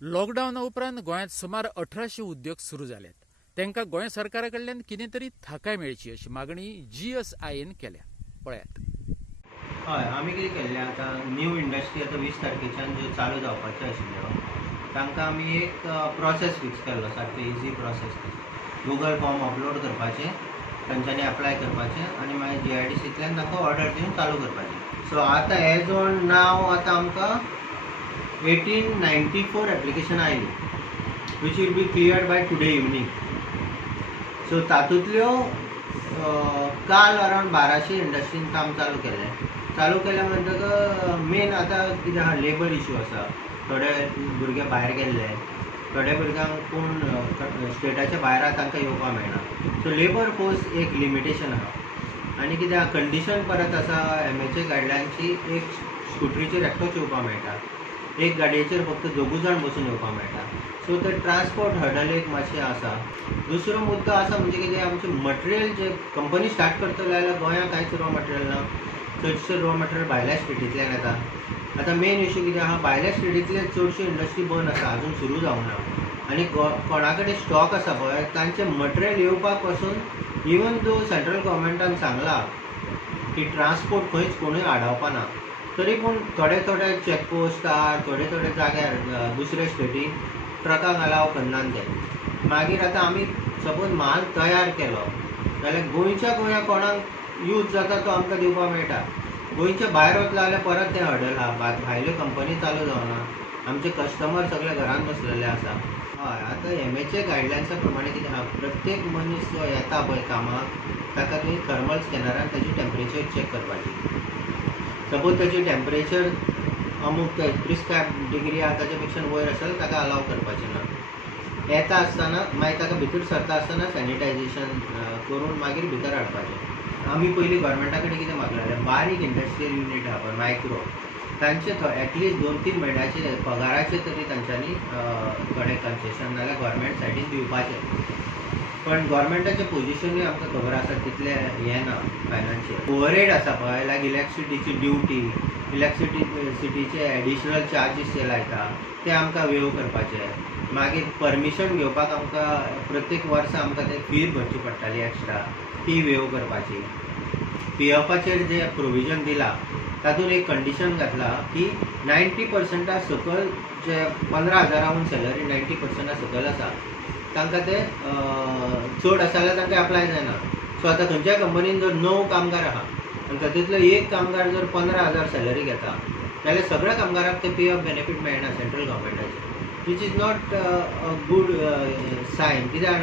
लॉकडावना उपरांत गोंयांत सुमार 1800 उद्योग सुरू जाल्यात. तांकां गोंय सरकारा कडल्यान कितें तरी थाकाय मेळची अशी मागणी GSIन केल्या. पळयात. हय, आमी कितें केल्लें आतां न्यू इंडस्ट्री आतां 20 तारखेच्यान ज्यो चालू जावपाच्यो आशिल्ल्यो तांकां आमी एक प्रोसेस फिक्स केल्लो, सारको easy process. Google form upload करपाचें, तांच्यांनी एप्लाय करपाचें आनी मागीर GIDCंतल्यान तांकां ऑर्डर दिवन चालू करपाचें. सो आतां एज ऑन नाव आतां आमकां 1894 एप्लिकेशन आयली which will be cleared by today evening. So तातूंतल्यो काल अरावंड 1200 इंडस्ट्रीन काम चालू केलें म्हणटकच मेन आतां कितें आहा, लेबर इश्यू आसा. थोडे भुरगे भायर गेल्ले, थोड्या भुरग्यांक कोण स्टेटाच्या भायर तांकां येवपाक मेळना. सो लेबर फोर्स एक लिमिटेशन आहा. आनी कितें आहा, कंडिशन परत आसा MHA गायडलायनची. एक स्कुटरीचेर एकटोच येवपाक मेळटा, एक गाडयेचेर फक्त 2 जाण बसून येवपाक मेळटा. सो ते ट्रान्सपोर्ट हर्डल एक मातशें आसा. दुसरो मुद्दो आसा म्हणजे कितें, आमचें मटेरियल जे कंपनी स्टार्ट करतले जाल्यार गोंयांत कांयच रॉ मटेरियल ना. चडशें रॉ मटेरियल भायल्या स्टेटींतल्यान येता. आतां मेन इश्यू कितें आहा, भायल्या स्टेटींतले चडश्यो इंडस्ट्री बंद आसा, अजून सुरू जावंक ना. आनी कोणा कडेन स्टॉक आसा पळय, तांचें मटेरियल येवपाक पासून इवन दो सेंट्रल गव्हर्मेंटान सांगलां की ट्रान्सपोर्ट खंयच कोणूय आडावपा ना, तरी पूण थोडे चॅकपोस्टार थोडे जाग्यार दुसरे स्टेटीन ट्रकांक अलाव करनात ते. मागीर आतां आमी सपोज माल तयार केलो जाल्यार गोंयच्या कोणाक यूज जाता तो आमकां दिवपाक मेळटा. गोंयच्या भायर वतलो जाल्यार परत तें हर्डल आहा, भायल्यो कंपनी चालू जावना. आमचे कस्टमर सगळे घरांत बसलेले आसा. हय, आतां MHA गायडलायन्सा प्रमाणे कितें आहा, प्रत्येक मनीस जो येता पळय कामाक ताका तुवें थर्मल स्कॅनरान ताची टेम्परेचर चॅक करपाची. सपोज ताची टेम्परेचर अमूक ते प्रिस्क्रायब डिग्री आहा ताचे पेक्षा वयर आसल्यार ताका अलाव करपाचें ना. येता आसतना मागीर ताका भितर सरता आसतना सॅनिटायझेशन करून मागीर भितर हाडपाचें. आमी पयलीं गव्हर्मेंटा कडेन कितें मागलेलें, बारीक इंडस्ट्रियल युनीट आहा पळय, मायक्रो, तांचे एटलिस्ट 2-3 म्हयन्याचे पगाराचे तरी तांच्यांनी थोडें कन्सेशन नाल्यार गव्हर्मेंट सायडीन दिवपाचें. पण गव्हर्मेंटाचें पोजिशनूय आमकां खबर आसा तितलें हें ना फायनान्शियल. ओवरहेड आसा पळय, लायक इलेक्ट्रिसिटीची ड्युटी, इलेक्ट्रिसिटीचे एडिशनल चार्जीस जे लायता ते आमकां वेव करपाचे. मागीर परमिशन घेवपाक आमकां प्रत्येक वर्सा आमकां ते फी भरची पडटाली एक्स्ट्रा, ती वेव करपाची. PFचेर जे प्रोविजन दिला तातूंत एक कंडिशन घातला की 90% सकयल जे 15,000 सॅलरी 90% सकयल आसा तांकां ते चड आसा जाल्यार तांकां एप्लाय जायना. सो आतां खंयच्याय कंपनीन जर 9 कामगार आहा आनी तातूंतलो एक कामगार जर 15,000 सॅलरी घेता जाल्यार सगळ्या कामगाराक ते PF बेनिफीट मेळना सेंट्रल गव्हर्मेंटाचें, which is not a good sign. कित्याक